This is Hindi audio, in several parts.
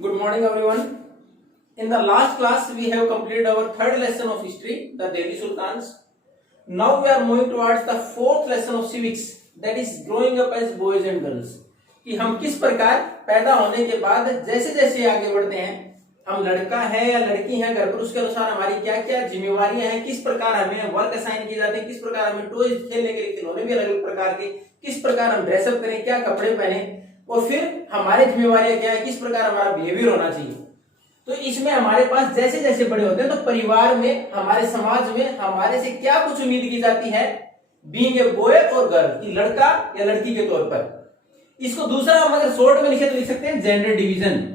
Good morning, everyone. In the last class, we have completed our third lesson of history, the Delhi Sultans. Now we are moving towards the fourth lesson of civics, that is growing up as boys and girls. कि हम किस प्रकार पैदा होने के बाद जैसे जैसे आगे बढ़ते हैं, हम लड़का है या लड़की है घर पर, उसके अनुसार हमारी क्या क्या जिम्मेवारियां हैं, किस प्रकार हमें वर्क असाइन किए जाते हैं, किस प्रकार हमें टॉयज खेलने के लिए खिलौने भी अलग अलग प्रकार के, किस प्रकार हम ड्रेसअप करें, क्या कपड़े पहने, और फिर हमारे जिम्मेवारियां क्या है, किस प्रकार हमारा बिहेवियर होना चाहिए। तो इसमें हमारे पास जैसे जैसे बड़े होते हैं तो परिवार में, हमारे समाज में हमारे से क्या कुछ उम्मीद की जाती है बीइंग ए बॉय और गर्ल, लड़का या लड़की के तौर पर। इसको दूसरा हम अगर शॉर्ट में लिखे तो लिख सकते हैं जेंडर डिवीजन।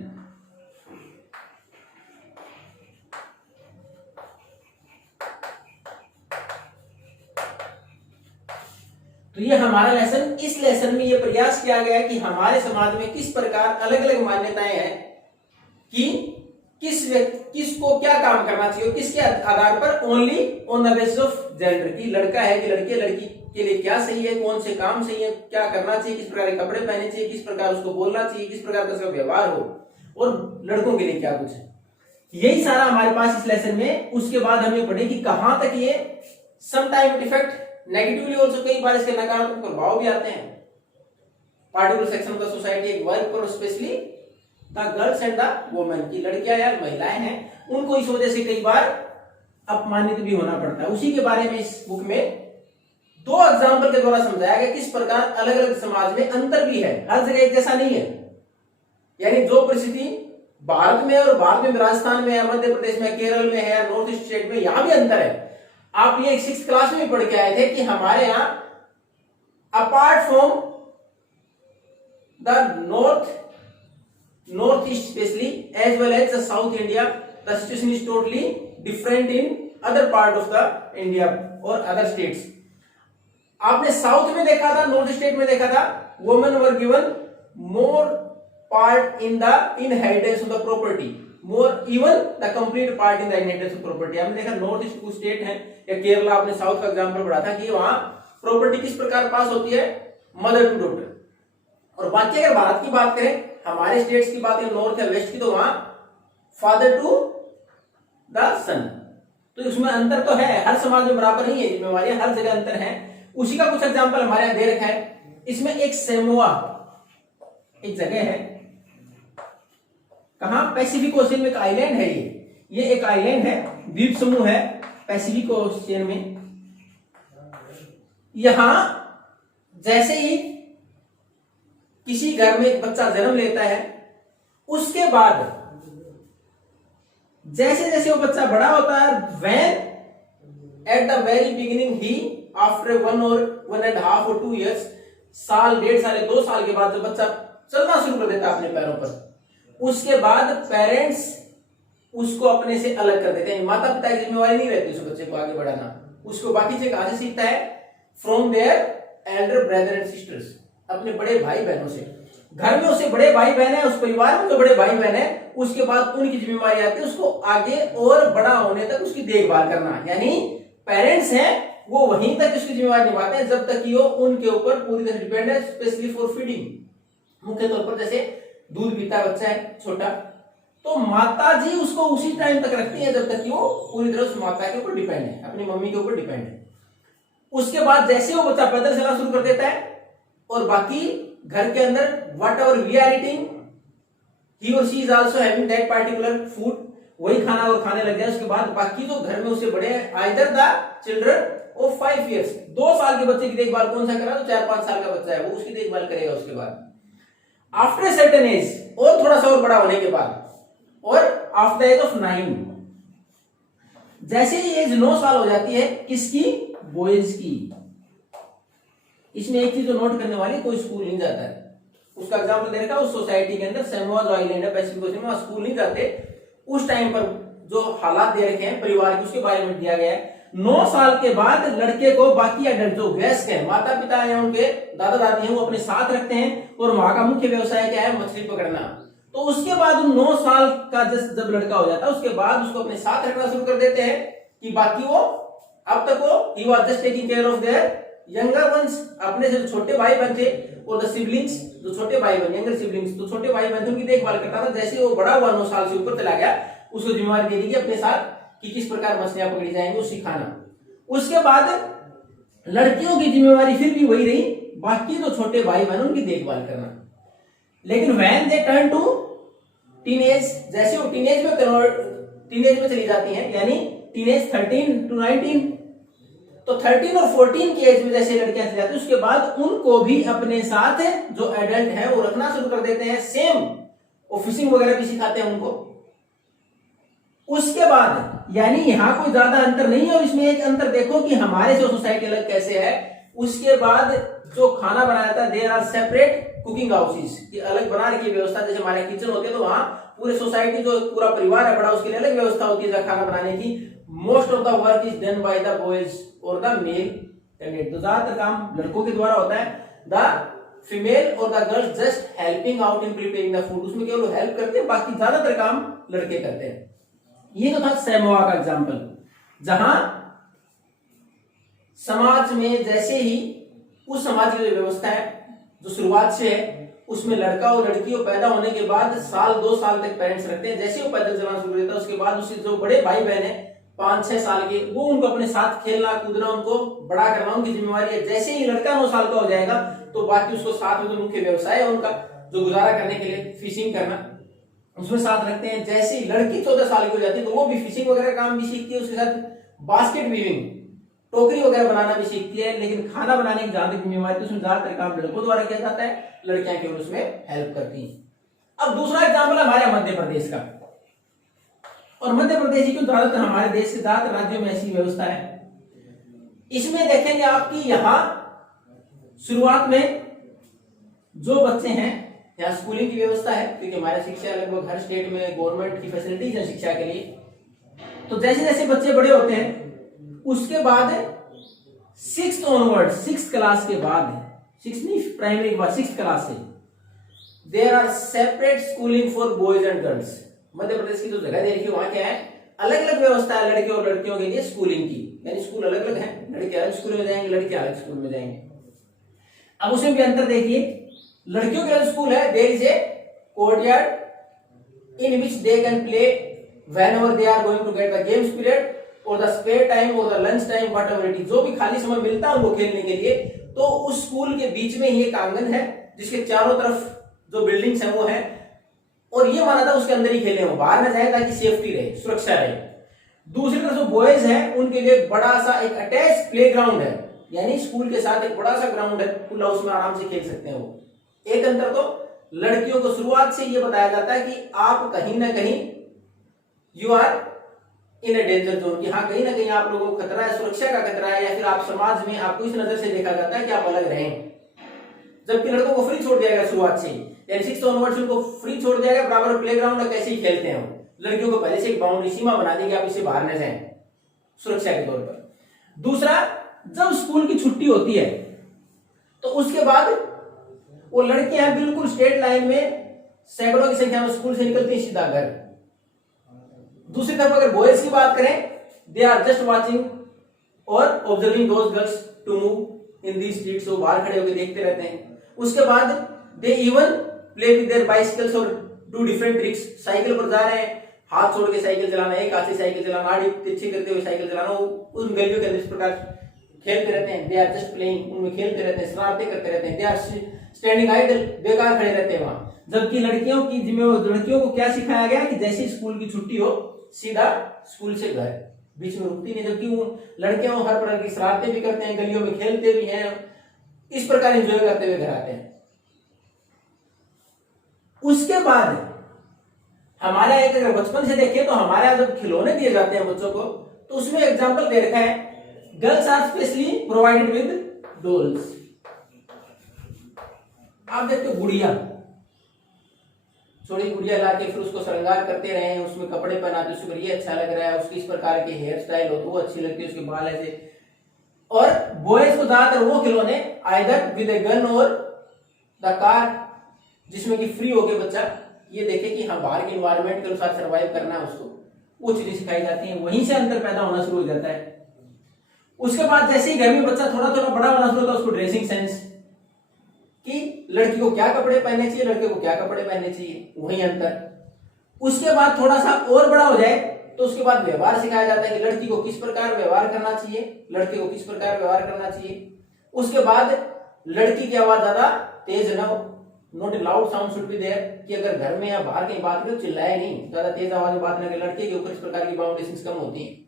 तो ये हमारा लेसन, इस लेसन में ये प्रयास किया गया कि हमारे समाज में किस प्रकार अलग अलग मान्यताएं हैं कि किस व्यक्ति किसको क्या काम करना चाहिए, किसके आधार पर, only on the basis of gender, की लड़का है कि लड़की, लड़की के लिए क्या सही है, कौन से काम सही है, क्या करना चाहिए, किस प्रकार के कपड़े पहनने चाहिए, किस प्रकार उसको बोलना चाहिए, किस प्रकार का उसका व्यवहार हो, और लड़कों के लिए क्या कुछ है। यही सारा हमारे पास इस लेसन में। उसके बाद हमें पढ़े कि कहां तक ये some time effect negatively also, कई बार इसके नकारात्मक प्रभाव भी आते हैं। Particular section of the society, एक वर्ग पर specially the girls and the women, की लड़कियां या महिलाएं हैं, उनको इस वजह से कई बार अपमानित भी होना पड़ता है। उसी के बारे में इस बुक में दो एग्जाम्पल के द्वारा समझाया गया किस प्रकार अलग अलग समाज में अंतर भी है, हर जगह एक जैसा नहीं है। यानी जो परिस्थिति भारत में और भारत में राजस्थान में है, मध्य प्रदेश में, केरल में है, नॉर्थ ईस्ट स्टेट में, यहां भी अंतर है। आप ये 6th क्लास में पढ़ के आए थे कि हमारे यहां apart from the north east specially as well as the south India, the situation is totally different in other part of the India और अदर स्टेट्स। आपने साउथ में देखा था, नॉर्थ स्टेट में देखा था, women were given more part in the inheritance of the property, more even the complete part in the inheritance of property. हमने देखा नॉर्थ ईस्ट कुछ स्टेट है या केरला, आपने साउथ का एग्जांपल पढ़ा था कि वहां प्रॉपर्टी किस प्रकार पास होती है, मदर टू डॉटर। और बाकी अगर भारत की बात करें, हमारे स्टेट्स की बात करें नॉर्थ या वेस्ट की, तो वहां फादर टू द सन। तो इसमें अंतर तो है, हर समाज में बराबर नहीं है जिम्मेवारियां, हर जगह अंतर है। उसी का कुछ एग्जांपल हमारे यहां दे रखा है। इसमें एक सेमोआ एक जगह है, कहां, पैसिफिक ओशियन में एक आइलैंड है। ये एक आइलैंड है, द्वीप समूह है पैसिफिक ओशियन में। यहां जैसे ही किसी घर में एक बच्चा जन्म लेता है, उसके बाद जैसे जैसे वो बच्चा बड़ा होता है, when at the very beginning he after 1.5 or 2 years, साल, 1.5 साल, 2 साल के बाद जब बच्चा चलना शुरू कर देता है अपने पैरों पर, उसके बाद पेरेंट्स उसको अपने से अलग कर देते हैं। माता पिता की जिम्मेवारी नहीं रहती उस बच्चे को आगे बढ़ाना। उसको बाकी से कहां से सीखता है, from their elder brother and sisters, अपने बड़े भाई बहनों से। घर में उससे बड़े भाई बहन है, उस परिवार में जो बड़े भाई बहन है, उसके बाद उनकी जिम्मेवारी आती है उसको आगे और बड़ा होने तक उसकी देखभाल करना। यानी पेरेंट्स हैं वो वहीं तक उसकी जिम्मेवारी निभाते हैं जब तक कि वो उनके ऊपर पूरी तरह डिपेंड है, स्पेशली फॉर फीडिंग। मुख्य तौर पर जैसे दूध पीता है बच्चा है छोटा, तो माता जी उसको उसी टाइम तक रखती है जब तक कि वो पूरी तरह उस माता के ऊपर डिपेंड है, अपनी मम्मी के ऊपर डिपेंड है। उसके बाद जैसे वो बच्चा पैदल चलना शुरू कर देता है और बाकी घर के अंदर whatever we are eating, he और she is also having that particular food, वही खाना और खाने लग जाए। उसके बाद बाकी जो घर में उससे बड़े हैं, either the children of 5 years, 2 साल के बच्चे की देखभाल कौन सा करा, तो 4-5 साल का बच्चा है वो उसकी देखभाल करेगा। उसके बाद आफ्टर सर्टेन एज, और थोड़ा सा और बड़ा होने के बाद, और आफ्टर द एज ऑफ 9, जैसे ही एज 9 साल हो जाती है, किसकी, बॉयज की। इसमें एक चीज जो नोट करने वाली, कोई स्कूल नहीं जाता है। उसका एग्जांपल दे रखा है, उस सोसाइटी के अंदर सेमोआ जो आइलैंड है पैसिफिक ओशियन में, वहां स्कूल नहीं जाते। उस टाइम पर जो हालात दे रखे हैं परिवार के, उसके बारे में दिया गया है। 9 साल के बाद लड़के को बाकी अडल्ट जो वयस्क है, माता पिता है, उनके दादा दादी हैं, वो अपने साथ रखते हैं, और वहां का मुख्य व्यवसाय क्या है, मछली पकड़ना। तो उसके बाद 9 साल का जब लड़का हो जाता है, उसके बाद उसको अपने साथ रखना शुरू कर देते हैं कि बाकी वो, अब तक वो he was just taking care of their younger once, अपने जो छोटे भाई बहन थे और द सिबलिंग्स, जो छोटे भाई बहन, यंगर सिबलिंग्स, तो छोटे भाई बहन उनकी देखभाल करता था। जैसे वो बड़ा हुआ 9 साल से ऊपर चला गया, उसको जिम्मेवारी दे दी कि अपने साथ कि किस प्रकार मछलियां पकड़ी जाएंगी वो सिखाना। उसके बाद लड़कियों की जिम्मेवारी फिर भी वही रही, बाकी जो छोटे भाई बहन उनकी देखभाल करना। लेकिन when they turn to teenage, जैसे वो टीनेज में चली जाती हैं, यानी टीनेज 13 to 19, तो 13 और 14 की एज में जैसे लड़कियां चली जाती हैं, उसके बाद उनको भी अपने साथ जो एडल्ट है वो रखना शुरू कर देते हैं। सेम वो फिशिंग वगैरह भी सिखाते हैं उनको। उसके बाद यानी यहां कोई ज्यादा अंतर नहीं है, और इसमें एक अंतर देखो कि हमारे जो सोसाइटी अलग कैसे है। उसके बाद जो खाना बनाया जाता है, there are separate cooking houses, की अलग बनाने की व्यवस्था। जैसे हमारे किचन होते हैं तो वहां पूरे सोसाइटी जो पूरा परिवार है बड़ा, उसके लिए अलग व्यवस्था होती है खाना बनाने की। Most of the work is done by the boys और द मेल कैंडिडेट, तो ज्यादातर काम लड़कों के द्वारा होता है। द फीमेल और the girls just helping out in preparing the food, उसमें केवल हेल्प करते हैं, बाकी ज्यादातर काम लड़के करते हैं। ये तो था सैमोआ का एग्जाम्पल, जहां समाज में जैसे ही उस समाज की जो व्यवस्था है जो शुरुआत से है, उसमें लड़का और लड़की को पैदा होने के बाद 1-2 साल तक पेरेंट्स रखते हैं। जैसे वो पैदल चलना शुरू करता है, उसके बाद उसके जो बड़े भाई बहन है 5-6 साल के, वो उनको अपने साथ खेलना कूदना, उनको बड़ा करना उनकी जिम्मेवारी है। जैसे ही लड़का 9 साल का हो जाएगा तो बाकी उसको साथ में जो मुख्य व्यवसाय है उनका जो गुजारा करने के लिए फिशिंग करना, उसमें साथ रखते हैं। जैसे ही लड़की 14 साल की हो जाती है तो वो भी फिशिंग वगैरह काम भी सीखती है, उसके साथ बास्केट वीविंग, टोकरी वगैरह बनाना भी सीखती है। लेकिन खाना बनाने की जहां तक जिम्मेवारी है उसमें ज्यादातर काम लड़कों द्वारा किया जाता है, लड़कियां केवल उसमें हेल्प करती हैं। अब दूसरा एग्जाम्पल है हमारे मध्य प्रदेश का, और मध्य प्रदेश क्यों ज्यादातर हमारे देश के ज्यादातर राज्यों में ऐसी व्यवस्था है। इसमें देखेंगे आपकी यहां शुरुआत में जो बच्चे हैं, यहाँ स्कूलिंग की व्यवस्था है, क्योंकि हमारे शिक्षा लगभग हर स्टेट में गवर्नमेंट की फैसिलिटीज है शिक्षा के लिए। तो जैसे जैसे बच्चे बड़े होते हैं उसके बाद 6th ऑनवर्ड, 6th क्लास के बाद, 6th नहीं प्राइमरी के बाद 6th क्लास से there are separate schooling for boys and girls. Madhya Pradesh की जो जगह दे रखी है वहां क्या है, अलग अलग व्यवस्था है लड़के और लड़कियों के लिए स्कूलिंग की, यानी स्कूल अलग अलग है, लड़के अलग स्कूल में जाएंगे, लड़के अलग स्कूल में जाएंगे। अब उसमें भी अंतर देखिए, लड़कियों के अलग स्कूल है, there is a courtyard in which they can play whenever they are going to get the games period और द स्पेयर टाइम और the lunch time, whatever it is, जो भी खाली समय मिलता है उनको खेलने के लिए। तो उस स्कूल के बीच में ही एक आंगन है जिसके चारों तरफ जो बिल्डिंग्स है वो है, और ये माना था उसके अंदर ही खेले, वो बाहर न जाए ताकि सेफ्टी रहे, सुरक्षा रहे। दूसरी तरफ जो बॉयज है उनके लिए बड़ा सा एक अटैच प्लेग्राउंड है, यानी स्कूल के साथ एक बड़ा सा ग्राउंड है खुला, उसमें आराम से खेल सकते हैं वो। एक अंतर तो लड़कियों को शुरुआत से ये बताया जाता है कि आप कहीं ना कहीं you are in a danger zone, कि हाँ कहीं ना कहीं आप लोगों को खतरा है, सुरक्षा का खतरा है, या फिर आप समाज में आपको इस नजर से देखा जाता है कि आप अलग रहें। जबकि लड़कों को फ्री छोड़ दिया गया शुरुआत से ही, यानी 6th ऑनवर्ड उनको फ्री छोड़ दिया गया, बराबर प्लेग्राउंड में कैसे ही खेलते हैं वो। लड़कियों को पहले से एक बाउंड्री सीमा बना दी कि आप इससे बाहर न जाएं सुरक्षा के तौर पर। दूसरा, जब स्कूल की छुट्टी होती है तो उसके बाद वो लड़कियां बिल्कुल स्ट्रेट लाइन में सैकड़ों की संख्या में स्कूल से निकलती हैं सीधा घर। दूसरी तरफ अगर बॉयज की बात करें, दे आर जस्ट वाचिंग और observing those girls to move in the streets, वो बाहर खड़े होकर देखते रहते हैं। उसके बाद they even play with their bicycles और डू डिफरेंट ट्रिक्स, साइकिल पर जा रहे हैं, हाथ छोड़ के साइकिल चलाना, एक हाथ से साइकिल चलाना, आड़ी तिरछी करते हुए साइकिल चलाना, वो उन गलियों के अंदर इस प्रकार खेलते रहते हैं। दे आर जस्ट प्लेइंग, उनमें खेलते रहते हैं, शरारतें करते रहते हैं। दे आर स्टैंडिंग आइडल, बेकार खड़े रहते हैं वहां। जबकि लड़कियों की जिम्मेवारी, लड़कियों को क्या सिखाया गया कि जैसे स्कूल की छुट्टी हो सीधा स्कूल से घर, बीच में रुकती नहीं। जबकि वो लड़कियां हर प्रकार की शरारतें भी करते हैं, गलियों में खेलते भी हैं, इस प्रकार एंजॉय करते हुए घर आते हैं। उसके बाद हमारे एक अगर बचपन से देखें तो हमारे यहाँ जब खिलौने दिए जाते हैं बच्चों को, तो उसमें एग्जाम्पल दे रखा है, girls are specially provided with dolls. आप देखते हो गुड़िया, छोटी गुड़िया लाके फिर उसको श्रृंगार करते रहे, उसमें कपड़े पहनाते, उसको ये अच्छा लग रहा है, उसकी इस प्रकार के हेयर स्टाइल हो तो वो अच्छी लगती है, उसके बाल ऐसे। और बॉयज को ज्यादातर वो खिलौने आइदर विद ए गन और द कार, जिसमें कि फ्री होके बच्चा ये देखे कि हाँ बाहर के एनवायरनमेंट के अनुसार सर्वाइव करना है उसको, वो चीजें सिखाई जाती हैं। वहीं से अंतर पैदा होना शुरू हो जाता है। उसके बाद जैसे ही घर में बच्चा थोड़ा थोड़ा बड़ा होना शुरू होता है, उसको ड्रेसिंग सेंस, कि लड़की को क्या कपड़े पहनने चाहिए, लड़के को क्या कपड़े पहनने चाहिए, वही अंतर। उसके बाद थोड़ा सा और बड़ा हो जाए तो उसके बाद व्यवहार सिखाया जाता है कि लड़की को किस प्रकार व्यवहार करना चाहिए, लड़के को किस प्रकार व्यवहार करना चाहिए। उसके बाद लड़की की आवाज ज्यादा तेज न हो, not loud sound should be there, कि अगर घर में या बाहर कहीं बात करें चिल्लाए नहीं, ज्यादा तेज आवाज में बात न करें। लड़के के ऊपर इस प्रकार की बाउंडेशंस कम होती है।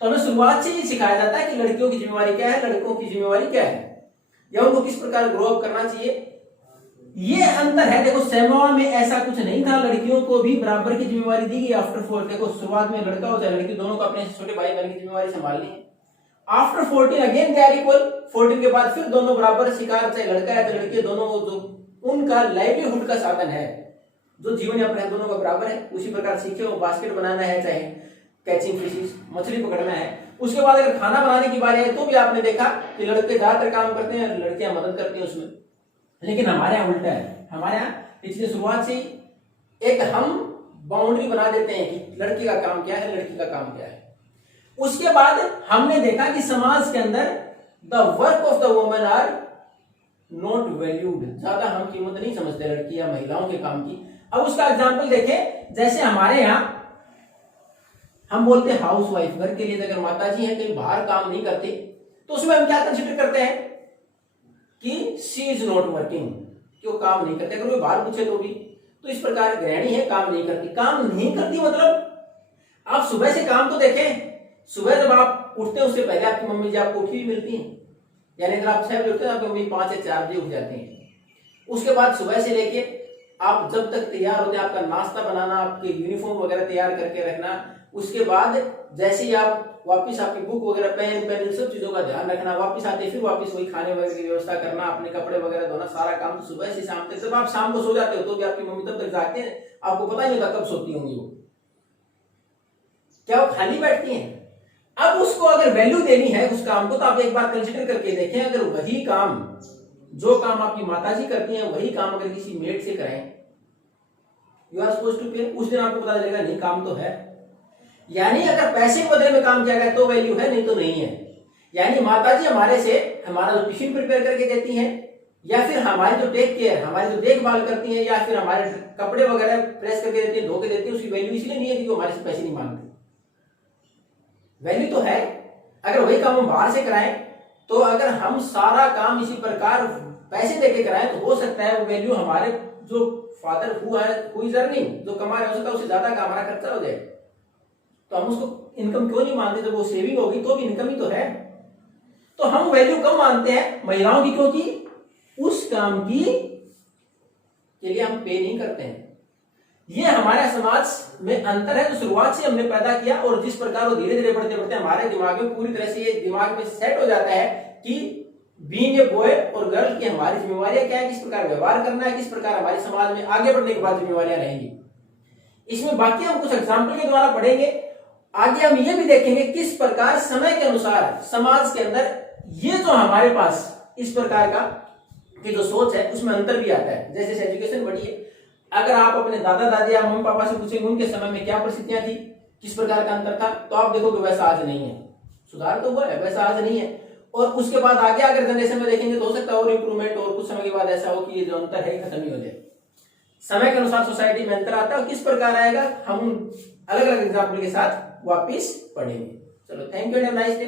तो हमें शुरुआत से ये सिखाया जाता है कि लड़कियों की जिम्मेवारी क्या है, लड़कों की जिम्मेवारी क्या है, या उनको किस प्रकार ग्रो अप करना चाहिए। ये अंतर है। देखो सेमोआ में ऐसा कुछ नहीं था, लड़कियों को भी बराबर की जिम्मेवारी दी गई आफ्टर 4। देखो शुरुआत में लड़का हो चाहे लड़की, दोनों को अपने छोटे भाई बहन की जिम्मेवारी संभालनी है। After 14 again they are equal. 14 के बाद फिर दोनों बराबर शिकार, चाहे लड़का है चाहे लड़की, दोनों जो उनका लाइवलीहुड का साधन है, जो जीवन यापन है, दोनों का बराबर है। उसी प्रकार सीखे हो बास्केट बनाना है, चाहे कैचिंग फिशेस मछली पकड़ना है। उसके बाद अगर खाना बनाने की बारी है तो भी आपने देखा कि लड़के ज्यादातर काम करते हैं, लड़कियां मदद करती हैं उसमें। लेकिन हमारे यहाँ उल्टा है। हमारे यहाँ पिछली शुरुआत से ही एक हम बाउंड्री बना देते हैं कि लड़के का काम क्या है, लड़की का काम क्या है। उसके बाद हमने देखा कि समाज के अंदर the work of the woman are not valued, ज्यादा हम कीमत नहीं समझते लड़की या महिलाओं के काम की। अब उसका एग्जाम्पल देखें, जैसे हमारे यहाँ हम बोलते हैं हाउस वाइफ, घर के लिए अगर माता जी हैं कहीं बाहर काम नहीं करते तो उसमें हम क्या कंसिडर करते हैं कि शी इज नॉट वर्किंग, कि वो काम नहीं करते। अगर कोई बाहर पूछे तो भी, तो इस प्रकार गृहिणी है, काम नहीं करती। काम नहीं करती मतलब आप सुबह से काम तो देखें, सुबह जब आप उठते हैं उससे पहले आपकी मम्मी जी आपको उठी हुई मिलती है, यानी अगर आप 6 बजे उठते हैं आपकी मम्मी 5 या 4 बजे उठ जाती हैं। उसके बाद सुबह से लेके आप जब तक तैयार होते हैं, आपका नाश्ता बनाना, आपके यूनिफॉर्म वगैरह तैयार करके रखना, उसके बाद जैसे ही आप वापस आपकी बुक वगैरह पेन पेंसिल सब चीजों का ध्यान रखना, वापस आते फिर वापस वही खाने वगैरह की व्यवस्था करना, अपने कपड़े वगैरह धोना, सारा काम तो सुबह से शाम तक। जब आप शाम को सो जाते हो तो भी आपकी मम्मी तब तक जागते हैं, आपको पता नहीं होता कब सोती होंगी वो, क्या वो खाली बैठती हैं। अब उसको अगर वैल्यू देनी है उस काम को, तो आप एक बार कंसिडर करके देखें, अगर वही काम जो काम आपकी माताजी करती हैं वही काम अगर किसी मेड से कराएं, यू आर सपोज्ड टू पे, उस दिन आपको पता चलेगा नहीं काम तो है। यानी अगर पैसे के बदले में काम किया गया तो वैल्यू है, नहीं तो नहीं है। यानी माताजी हमारे से हमारा जो टिफिन प्रिपेयर करके देती हैं, या फिर हमारी जो टेक केयर, हमारी जो देखभाल करती हैं, या फिर हमारे कपड़े वगैरह प्रेस करके देती है, धो के देती है, उसकी वैल्यू इसलिए नहीं है कि वो हमारे से पैसे नहीं मांगते। वैल्यू तो है। अगर वही काम हम बाहर से कराएं, तो अगर हम सारा काम इसी प्रकार पैसे देके कराएं तो हो सकता है वो वैल्यू हमारे जो फादर हु इज अर्निंग, जो कमा रहे हो सकता है उससे ज्यादा का हमारा खर्चा हो जाए। तो हम उसको इनकम क्यों नहीं मानते, जब वो सेविंग होगी तो भी इनकम ही तो है। तो हम वैल्यू कम मानते हैं महिलाओं की, क्योंकि उस काम की के लिए हम पे नहीं करते हैं। ये हमारे समाज में अंतर है जो शुरुआत से हमने पैदा किया, और जिस प्रकार वो धीरे धीरे बढ़ते बढ़ते हमारे दिमाग में पूरी तरह से ये दिमाग में सेट हो जाता है कि बीइंग ए बॉय और गर्ल की हमारी जिम्मेवारियां क्या है, किस प्रकार व्यवहार करना है, किस प्रकार हमारे समाज में आगे बढ़ने के बाद जिम्मेवारियां रहेंगी। इसमें बाकी हम कुछ एग्जाम्पल के द्वारा पढ़ेंगे। आगे हम ये भी देखेंगे किस प्रकार समय के अनुसार समाज के अंदर ये जो हमारे पास इस प्रकार का की जो सोच है उसमें अंतर भी आता है। जैसे जैसे एजुकेशन बढ़ी है, अगर आप अपने दादा दादी या मम्मी पापा से पूछेंगे उनके समय में क्या परिस्थितियां थी, किस प्रकार का अंतर था, तो आप देखोगे वैसा आज नहीं है। सुधार तो हुआ है, वैसा आज नहीं है। और उसके बाद आगे अगर जनरेशन में देखेंगे तो हो सकता है और इंप्रूवमेंट, और कुछ समय के बाद ऐसा हो कि ये जो अंतर है खत्म ही हो जाए। समय के अनुसार सोसाइटी में अंतर आता है, और किस प्रकार आएगा हम अलग अलग एग्जाम्पल के साथ वापिस पढ़ेंगे। चलो, thank you and have a nice day.